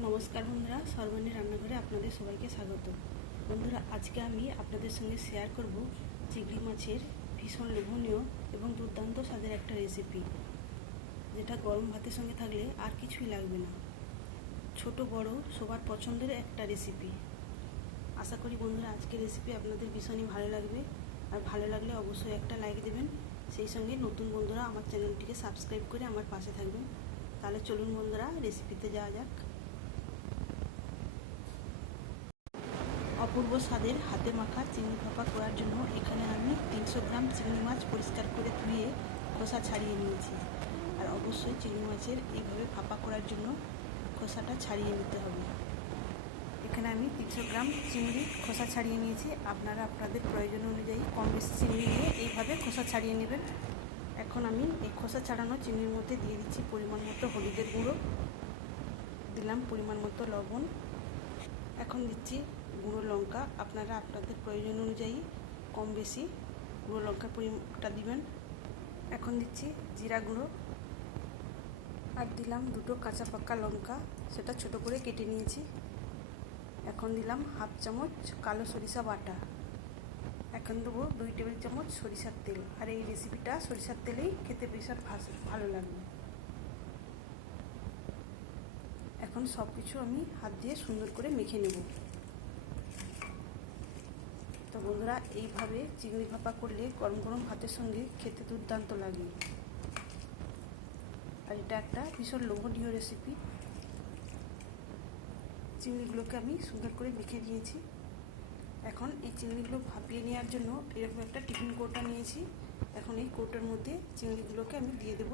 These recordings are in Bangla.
নমস্কার বন্ধুরা, সর্বাণী রান্নাঘরে আপনাদের সবাইকে স্বাগত। বন্ধুরা, আজকে আমি আপনাদের সঙ্গে শেয়ার করব চিংড়ি মাছের ভীষণ লোভনীয় এবং দুর্দান্ত স্বাদের একটা রেসিপি, যেটা গরম ভাতের সঙ্গে থাকলে আর কিছুই লাগবে না। ছোট বড় সবার পছন্দের একটা রেসিপি। আশা করি বন্ধুরা আজকের রেসিপি আপনাদের ভীষণই ভালো লাগবে। আর ভালো লাগলে অবশ্যই একটা লাইক দেবেন। সেই সঙ্গে নতুন বন্ধুরা আমার চ্যানেলটিকে সাবস্ক্রাইব করে আমার পাশে থাকবেন। তাহলে চলুন বন্ধুরা, রেসিপিতে যাওয়া যাক। অপূর্ব স্বাদের হাতে মাখা চিংড়ি ভাপা করার জন্য এখানে আমি 300 গ্রাম চিংড়ি মাছ পরিষ্কার করে ধুয়ে খোসা ছাড়িয়ে নিয়েছি। আর অবশ্যই চিংড়ি মাছের এইভাবে ভাপা করার জন্য খোসাটা ছাড়িয়ে নিতে হবে। এখানে আমি 300 গ্রাম চিংড়ি খোসা ছাড়িয়ে নিয়েছি। আপনারা আপনাদের প্রয়োজন অনুযায়ী কম বেশি চিংড়ি নিয়ে এইভাবে খোসা ছাড়িয়ে নেবেন। এখন আমি এই খোসা ছাড়ানো চিংড়ির মধ্যে দিয়ে দিচ্ছি পরিমাণ মতো হলুদের গুঁড়ো, দিলাম পরিমাণ মতো লবণ, এখন দিচ্ছি গুঁড়ো লঙ্কা। আপনারা আপনাদের প্রয়োজন অনুযায়ী কম বেশি গুঁড়ো লঙ্কার পরিমাণটা দিবেন। এখন দিচ্ছি জিরা গুঁড়ো, আর দিলাম 2টো কাঁচা পাকা লঙ্কা, সেটা ছোট করে কেটে নিয়েছি। এখন দিলাম হাফ চামচ কালো সরিষা বাটা। এখন দেবো 2 টেবিল চামচ সরিষার তেল। আর এই রেসিপিটা সরিষার তেলেই খেতে ভীষণ ভালো লাগবে। এখন সব কিছু আমি হাত দিয়ে সুন্দর করে মেখে নেব। তো বন্ধুরা, এইভাবে চিংড়ি ভাপা করলে গরম গরম ভাতের সঙ্গে খেতে দুর্দান্ত লাগে। আর এটা একটা ভীষণ লোভনীয় রেসিপি। চিংড়িগুলোকে আমি সুন্দর করে মেখে দিয়েছি। এখন এই চিংড়িগুলো ভাপিয়ে নেওয়ার জন্য এরকম একটা টিফিন কৌটা নিয়েছি। এখন এই কৌটার মধ্যে চিংড়িগুলোকে আমি দিয়ে দেব।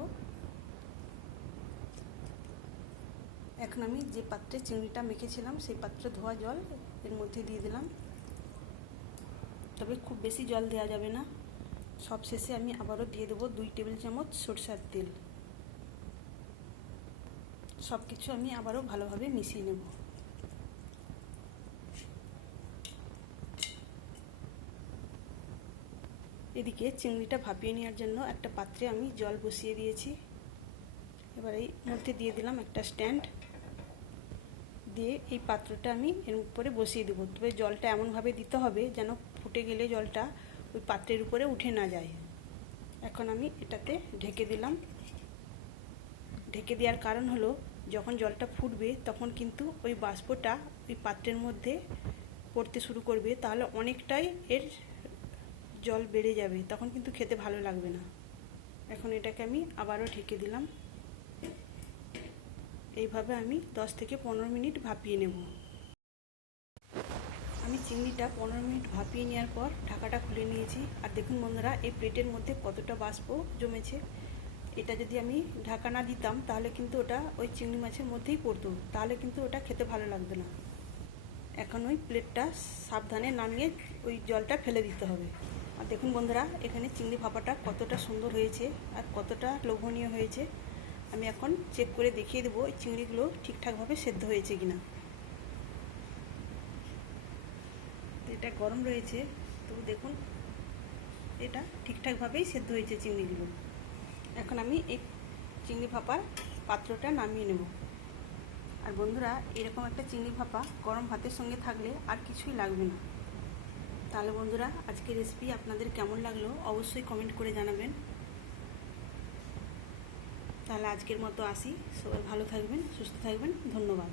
এখন আমি যে পাত্রে চিংড়িটা মেখেছিলাম সেই পাত্রে ধোয়া জল এর মধ্যে দিয়ে দিলাম। তবে খুব বেশি জল দেওয়া যাবে না। সব শেষে আমি আবারও দিয়ে দেবো 2 টেবিল চামচ সরষের তেল। সব কিছু আমি আবারও ভালোভাবে মিশিয়ে নেব। এদিকে চিংড়িটা ভাপিয়ে নেওয়ার জন্য একটা পাত্রে আমি জল বসিয়ে দিয়েছি। এবার এই মধ্যে দিয়ে দিলাম একটা স্ট্যান্ড, দিয়ে এই পাত্রটা আমি এর উপরে বসিয়ে দেবো। তবে জলটা এমনভাবে দিতে হবে যেন ফুটে গেলে জলটা ওই পাত্রের উপরে উঠে না যায়। এখন আমি এটাতে ঢেকে দিলাম। ঢেকে দেওয়ার কারণ হলো, যখন জলটা ফুটবে তখন কিন্তু ওই বাষ্পটা ওই পাত্রের মধ্যে পড়তে শুরু করবে, তাহলে অনেকটাই এর জল বেড়ে যাবে, তখন কিন্তু খেতে ভালো লাগবে না। এখন এটাকে আমি আবারও ঢেকে দিলাম। এইভাবে আমি 10 থেকে 15 মিনিট ভাপিয়ে নেব। আমি চিংড়িটা 15 মিনিট ভাপিয়ে নেওয়ার পর ঢাকাটা খুলে নিয়েছি। আর দেখুন বন্ধুরা, এই প্লেটের মধ্যে কতটা বাষ্প জমেছে। এটা যদি আমি ঢাকা না দিতাম তাহলে কিন্তু ওটা ওই চিংড়ি মাছের মধ্যেই পড়তো, তাহলে কিন্তু ওটা খেতে ভালো লাগবে না। এখন ওই প্লেটটা সাবধানে নামিয়ে ওই জলটা ফেলে দিতে হবে। আর দেখুন বন্ধুরা, এখানে চিংড়ি ভাপাটা কতটা সুন্দর হয়েছে আর কতটা লোভনীয় হয়েছে। আমি এখন চেক করে দেখিয়ে দেবো এই চিংড়িগুলো ঠিকঠাকভাবে সেদ্ধ হয়েছে কিনা। এটা গরম রয়েছে, তো দেখুন এটা ঠিকঠাকভাবেই সেদ্ধ হয়েছে চিংড়িগুলো। এখন আমি এই চিংড়ি ভাপার পাত্রটা নামিয়ে নেব। আর বন্ধুরা, এরকম একটা চিংড়ি ভাপা গরম ভাতের সঙ্গে থাকলে আর কিছুই লাগবে না। তাহলে বন্ধুরা, আজকের রেসিপি আপনাদের কেমন লাগলো অবশ্যই কমেন্ট করে জানাবেন। তাহলে আজকের মতো আসি। সবাই ভালো থাকবেন, সুস্থ থাকবেন। ধন্যবাদ।